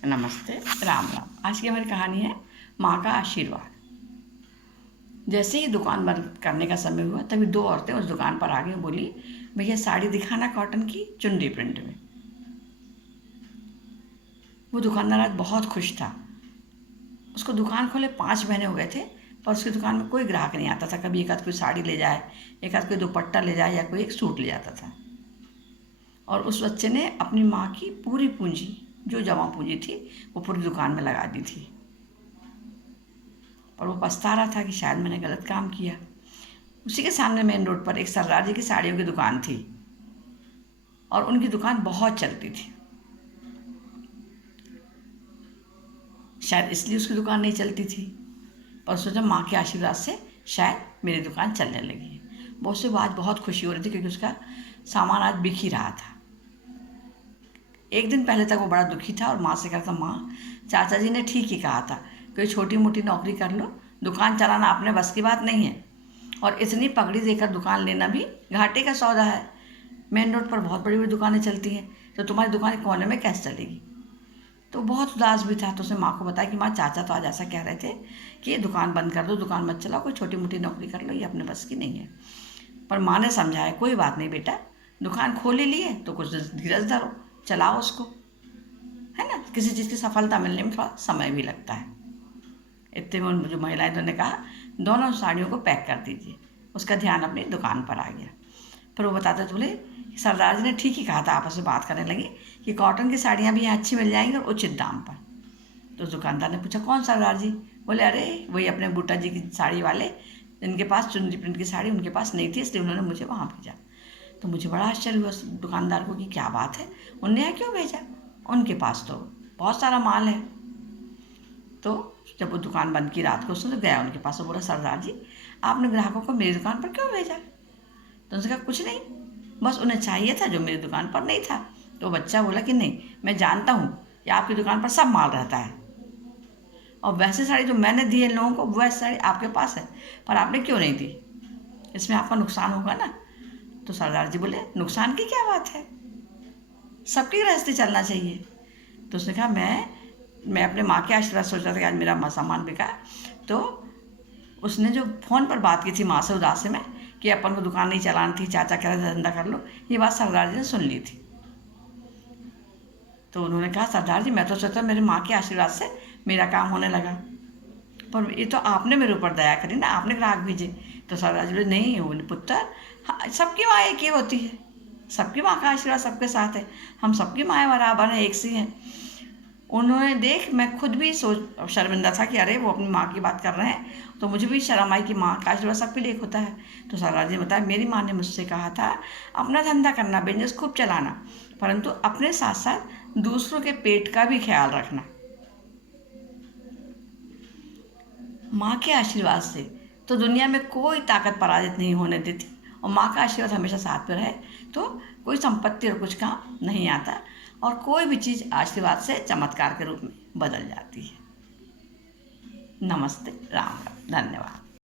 नमस्ते, राम राम। आज की हमारी कहानी है माँ का आशीर्वाद। जैसे ही दुकान बंद करने का समय हुआ तभी दो औरतें उस दुकान पर आ गई। बोली, भैया साड़ी दिखाना कॉटन की, चुनरी प्रिंट में। वो दुकानदार आज बहुत खुश था। उसको दुकान खोले 5 महीने हो गए थे, पर उसकी दुकान में कोई ग्राहक नहीं आता था। कभी एक आध कोई साड़ी ले जाए, एक आध कोई दुपट्टा ले जाए, या कोई एक सूट ले जाता था। और उस बच्चे ने अपनी माँ की पूरी पूंजी, जो जमा पूंजी थी, वो पूरी दुकान में लगा दी थी। और वो पछता रहा था कि शायद मैंने गलत काम किया। उसी के सामने मेन रोड पर एक सरदार जी की साड़ियों की दुकान थी, और उनकी दुकान बहुत चलती थी। शायद इसलिए उसकी दुकान नहीं चलती थी, पर सोचा माँ के आशीर्वाद से शायद मेरी दुकान चलने लगी। वो उससे आज बहुत खुशी हो रही थी, क्योंकि उसका सामान आज बिक ही रहा था। एक दिन पहले तक वो बड़ा दुखी था और माँ से कहा था, माँ चाचा जी ने ठीक ही कहा था, कोई छोटी मोटी नौकरी कर लो, दुकान चलाना अपने बस की बात नहीं है, और इतनी पगड़ी देकर दुकान लेना भी घाटे का सौदा है। मेन रोड पर बहुत बड़ी बड़ी दुकानें चलती हैं, तो तुम्हारी दुकान कोने में कैसे चलेगी। तो बहुत उदास भी था। तो उसने माँ को बताया कि माँ चाचा तो आज ऐसा कह रहे थे कि ये दुकान बंद कर दो, दुकान मत चलाओ, कोई छोटी मोटी नौकरी कर लो, ये अपने बस की नहीं है। पर माँ ने समझाया, कोई बात नहीं बेटा, दुकान खोल ही ली है तो कुछ धीरज धरो, चलाओ उसको, है ना। किसी चीज़ की सफलता मिलने में थोड़ा समय भी लगता है। इतने में जो महिलाएं ने कहा, दोनों साड़ियों को पैक कर दीजिए। उसका ध्यान अपनी दुकान पर आ गया। पर वो बताते तो बोले, सरदार जी ने ठीक ही कहा था। आपस में बात करने लगी कि कॉटन की साड़ियाँ भी यहाँ अच्छी मिल जाएंगी और उचित दाम पर। तो उस दुकानदार ने पूछा, कौन सरदार जी। बोले, अरे वही अपने बूटा जी की साड़ी वाले, जिनके पास चुनरी प्रिंट की साड़ी उनके पास नहीं थी, इसलिए उन्होंने मुझे वहाँ भेजा। तो मुझे बड़ा आश्चर्य हुआ उस दुकानदार को कि क्या बात है, उनने यहाँ क्यों भेजा, उनके पास तो बहुत सारा माल है। तो जब वो दुकान बंद की रात को, उसने तो गया उनके पास और बोला, सरदार जी आपने ग्राहकों को मेरी दुकान पर क्यों भेजा। तो उनसे कहा, कुछ नहीं, बस उन्हें चाहिए था जो मेरी दुकान पर नहीं था। तो बच्चा बोला कि नहीं, मैं जानता हूँ कि आपकी दुकान पर सब माल रहता है, और वैसे साड़ी जो मैंने दी है लोगों को, वैसे साड़ी आपके पास है, पर आपने क्यों नहीं दी, इसमें आपका नुकसान होगा ना। तो सरदार जी बोले, नुकसान की क्या बात है, सबकी गृहस्थी चलना चाहिए। तो उसने कहा, मैं अपने माँ के आशीर्वाद सोच रहा था कि आज मेरा सामान बिका। तो उसने जो फ़ोन पर बात की थी माँ से उदासी में कि अपन को दुकान नहीं चलानी थी, चाचा कह रहे थे धंधा कर लो, ये बात सरदार जी ने सुन ली थी। तो उन्होंने कहा, सरदार जी मैं तो सोचता मेरे माँ के आशीर्वाद से मेरा काम होने लगा, पर ये तो आपने मेरे ऊपर दया करी ना, आपने ग्राहक भेजे। तो सरदार जी बोले, नहीं बोले पुत्र, हाँ, सबकी माँ एक ही होती है, सबकी माँ का आशीर्वाद सबके साथ है, हम सबकी माएँ बराबर हैं, एक सी हैं। उन्होंने देख, मैं खुद भी सोच शर्मिंदा था कि अरे वो अपनी माँ की बात कर रहे हैं, तो मुझे भी शर्म आई कि माँ का आशीर्वाद सबके लिए होता है। तो सरदार जी ने बताया, मेरी माँ ने मुझसे कहा था अपना धंधा करना, बिजनेस खूब चलाना, परंतु अपने साथ साथ दूसरों के पेट का भी ख्याल रखना। माँ के आशीर्वाद से तो दुनिया में कोई ताकत पराजित नहीं होने देती, और माँ का आशीर्वाद हमेशा साथ में रहे तो कोई संपत्ति और कुछ काम नहीं आता, और कोई भी चीज़ आशीर्वाद से चमत्कार के रूप में बदल जाती है। नमस्ते, राम राम, धन्यवाद।